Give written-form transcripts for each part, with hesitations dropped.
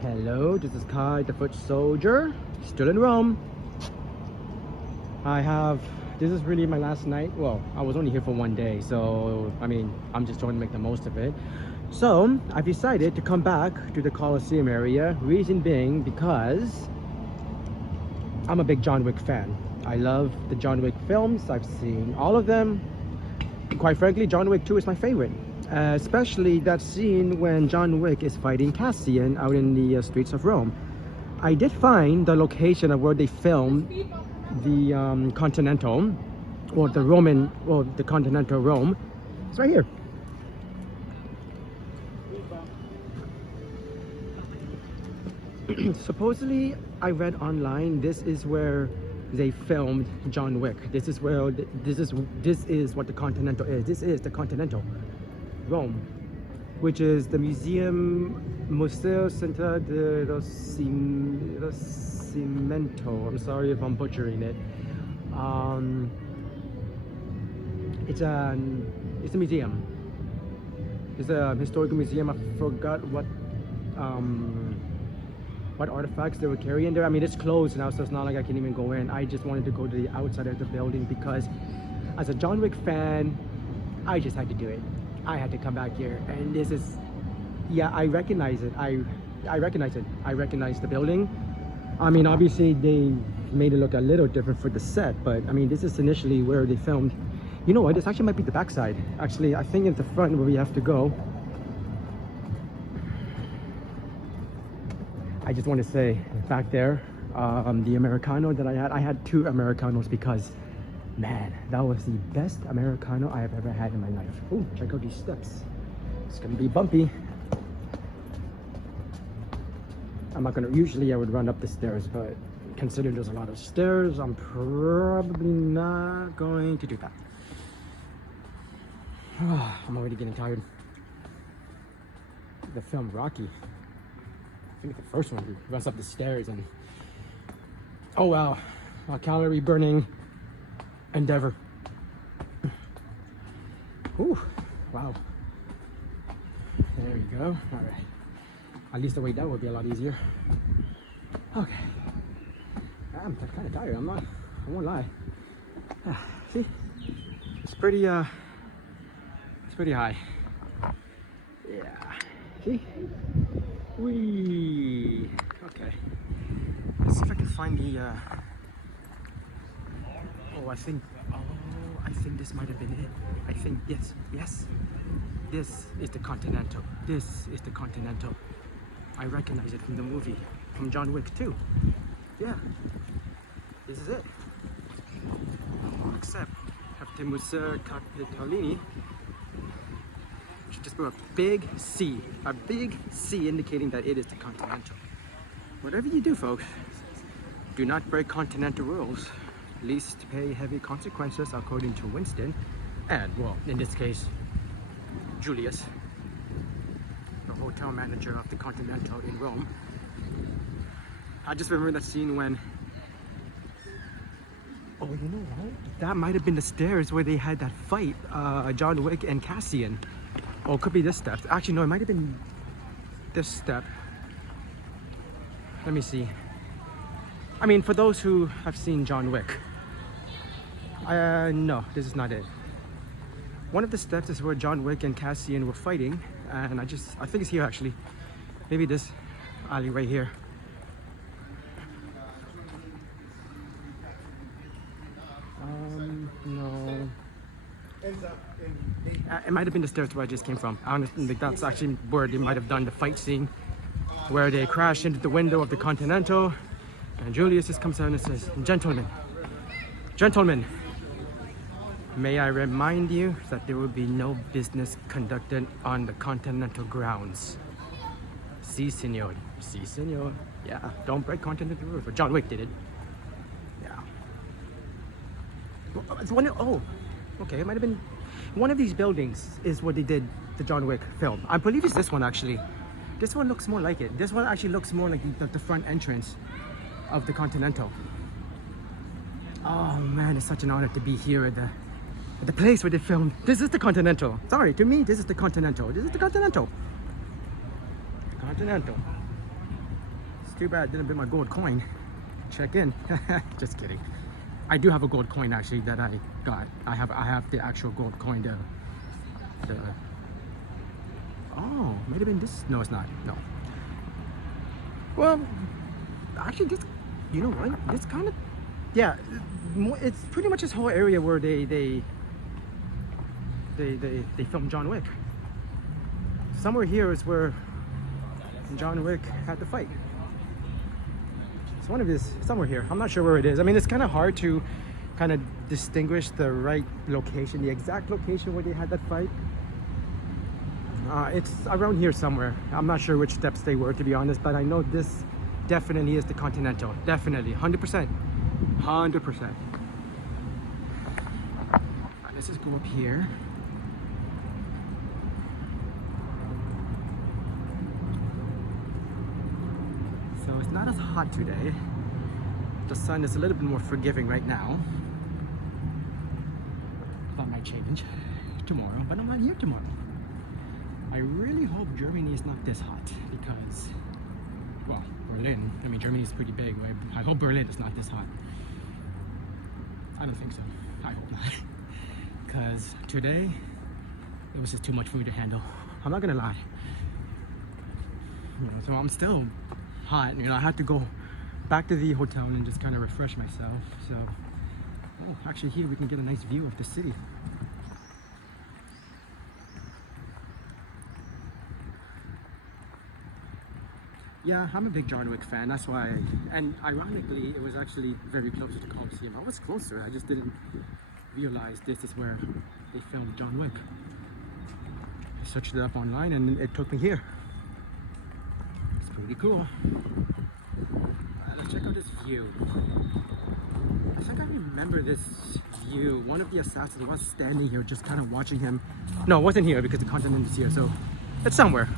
Hello, this is Kai, the foot soldier, still in Rome. This is really my last night. Well, I was only here for one day, so I'm just trying to make the most of it. So I've decided to come back to the Colosseum area. Reason being because I'm a big John Wick fan. I love the John Wick films. I've seen all of them. Quite frankly, John Wick 2 is my favorite. Especially that scene when John Wick is fighting Cassian out in the streets of Rome. I did find the location of where they filmed the Continental, or the Continental Rome. It's right here. Supposedly, I read online this is where they filmed John Wick. This is what the Continental is. This is the Continental Rome, which is the Museo Central de Cimento. I'm sorry if I'm butchering it. It's a museum. It's a historical museum. I forgot what artifacts they were carrying there. I mean, it's closed now, so it's not like I can even go in. I just wanted to go to the outside of the building because as a John Wick fan, I just had to do it. I had to come back here, and this is, yeah, I recognize it. I recognize it. I recognize the building. I mean, obviously they made it look a little different for the set, but I mean, this is initially where they filmed. You know what? This actually might be the backside. Actually, I think it's the front where we have to go. I just want to say, back there, the Americano that I had 2 Americanos because, man, that was the best Americano I have ever had in my life. Oh, check out these steps. It's gonna be bumpy. Usually I would run up the stairs, but considering there's a lot of stairs, I'm probably not going to do that. I'm already getting tired. The film Rocky. I think the first one, he runs up the stairs and, oh wow, a calorie burning endeavor. Ooh, wow. There you go. All right. At least the way down will be a lot easier. Okay. I'm kind of tired. I won't lie. See, it's pretty high. Yeah. See? Whee. Okay. Let's see if I can find the. I think this might have been it. I think yes. This is the Continental. This is the Continental. I recognize it from the movie, from John Wick 2. Yeah. This is it. Except, have the Museo Capitolini. Just put a big C indicating that it is the Continental. Whatever you do, folks, do not break Continental rules, least to pay heavy consequences, according to Winston, and, well, in this case, Julius, the hotel manager of the Continental in Rome. I just remember that scene when, oh, you know what? That might have been the stairs where they had that fight, John Wick and Cassian. Oh, it could be this step. Actually, no, it might have been this step. Let me see. I mean, for those who have seen John Wick, no, this is not it. One of the steps is where John Wick and Cassian were fighting, and I think it's here actually. Maybe this alley right here. No. It might have been the stairs where I just came from. I honestly think that's actually where they might have done the fight scene, where they crash into the window of the Continental, and Julius just comes out and says, "Gentlemen, may I remind you that there will be no business conducted on the Continental grounds." Si, senor. Si, senor. Yeah, don't break Continental rules. But John Wick did it. Yeah. Well, it's okay, it might have been one of these buildings is where they did the John Wick film. I believe it's this one actually. This one looks more like it. This one actually looks more like the front entrance of the Continental. Oh man, it's such an honor to be here at the place where they filmed. This is the Continental. Sorry, to me, this is the Continental. This is the Continental. Continental. It's too bad I didn't bring my gold coin. Check in. Just kidding. I do have a gold coin actually that I got. I have the actual gold coin. The oh, might have been this. No, it's not. No. Well, actually, this. You know what? This kind of. Yeah, it's pretty much this whole area where they filmed John Wick. Somewhere here is where John Wick had the fight. It's one of his, somewhere here. I'm not sure where it is. I mean, it's kind of hard to kind of distinguish the right location, the exact location where they had that fight. It's around here somewhere. I'm not sure which steps they were, to be honest, but I know this definitely is the Continental. Definitely, 100%. 100%. Let's just go up here. So it's not as hot today. The sun is a little bit more forgiving right now. That might change tomorrow, but I'm not here tomorrow. I really hope Germany is not this hot because, well, Berlin, I mean, Germany is pretty big, right? I hope Berlin is not this hot. I don't think so. I hope not. Because today, it was just too much for me to handle. I'm not gonna lie. You know, so I'm still hot. You know, I had to go back to the hotel and just kind of refresh myself. So, oh, actually here we can get a nice view of the city. Yeah, I'm a big John Wick fan, that's why, and ironically, it was actually very close to the Coliseum. I was closer, I just didn't realize this is where they filmed John Wick. I searched it up online and it took me here. It's pretty cool. Let's check out this view. I think I remember this view. One of the assassins was standing here just kind of watching him. No, it wasn't here because the Continental is here, so it's somewhere.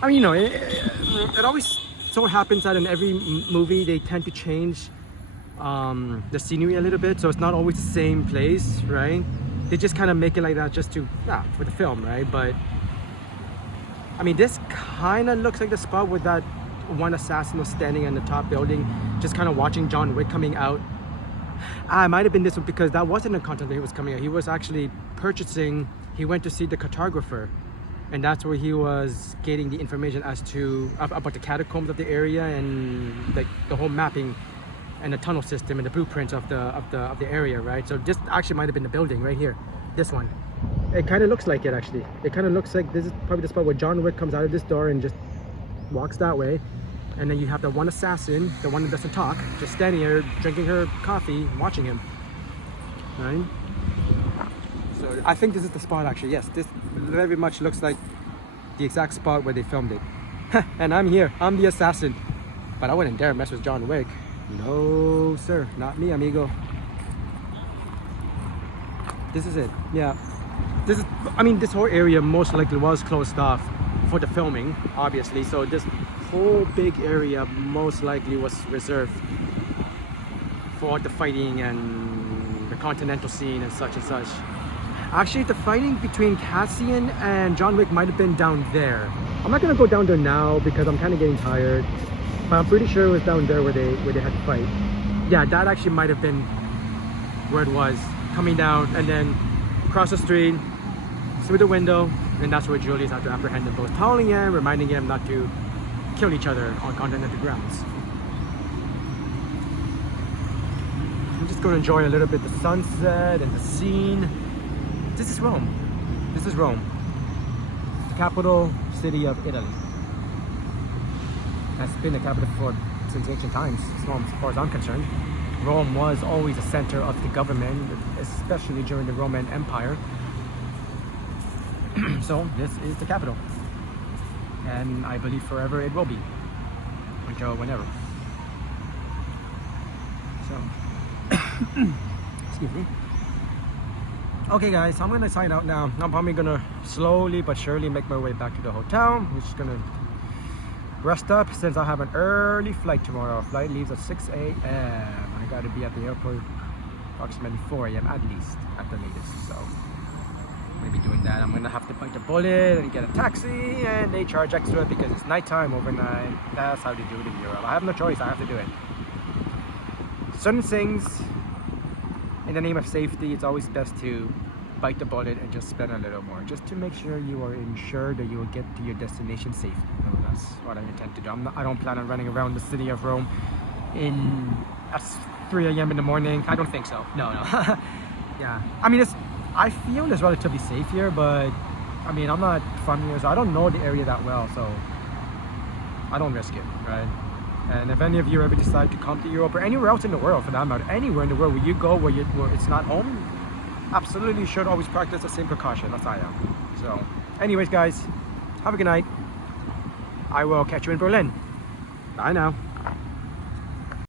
I mean, you know, it always so happens that in every movie they tend to change the scenery a little bit, so it's not always the same place, right? They just kind of make it like that just to, yeah, for the film, right? But I mean, this kind of looks like the spot where that one assassin was standing in the top building, just kind of watching John Wick coming out. It might have been this one because that wasn't a content that he was coming out. He was actually purchasing, he went to see the cartographer. And that's where he was getting the information as to about the catacombs of the area and the whole mapping and the tunnel system and the blueprints of the area, right? So this actually might have been the building right here, this one. It kind of looks like it actually. It kind of looks like this is probably the spot where John Wick comes out of this door and just walks that way. And then you have the one assassin, the one that doesn't talk, just standing there drinking her coffee, watching him, right? So I think this is the spot actually. Yes, this very much looks like the exact spot where they filmed it. And I'm here, I'm the assassin. But I wouldn't dare mess with John Wick. No sir, not me, amigo. This is it, yeah. This is, I mean, this whole area most likely was closed off for the filming, obviously. So this whole big area most likely was reserved for the fighting and the Continental scene and such and such. Actually, the fighting between Cassian and John Wick might have been down there. I'm not gonna go down there now because I'm kind of getting tired, but I'm pretty sure it was down there where they had to fight. Yeah, that actually might have been where it was, coming down and then across the street, through the window, and that's where Julius had to apprehend them both, telling him, reminding him not to kill each other on Continental grounds. I'm just gonna enjoy a little bit the sunset and the scene. This is Rome. This is Rome. The capital city of Italy. That's been the capital since ancient times, as far as I'm concerned. Rome was always a center of the government, especially during the Roman Empire. So this is the capital. And I believe forever it will be. Until whenever. So, excuse me. Okay guys, I'm gonna sign out now. I'm probably gonna slowly but surely make my way back to the hotel. We're just gonna rest up since I have an early flight tomorrow. Our flight leaves at 6 a.m. I gotta be at the airport approximately 4 a.m. at least, at the latest. So gonna be doing that. I'm gonna have to bite the bullet and get a taxi, and they charge extra because it's nighttime overnight. That's how they do it in Europe. I have no choice, I have to do it. Certain things, in the name of safety, it's always best to bite the bullet and just spend a little more, just to make sure you are ensured that you will get to your destination safely. No, that's what I intend to do. I don't plan on running around the city of Rome at 3 a.m. in the morning. I don't think so. No. Yeah, I mean, I feel it's relatively safe here, but I mean, I'm not from here, so I don't know the area that well, so I don't risk it, right? And if any of you ever decide to come to Europe or anywhere else in the world, for that matter, anywhere in the world where you go where it's not home, absolutely should always practice the same precaution as I am. So anyways, guys, have a good night. I will catch you in Berlin. Bye now.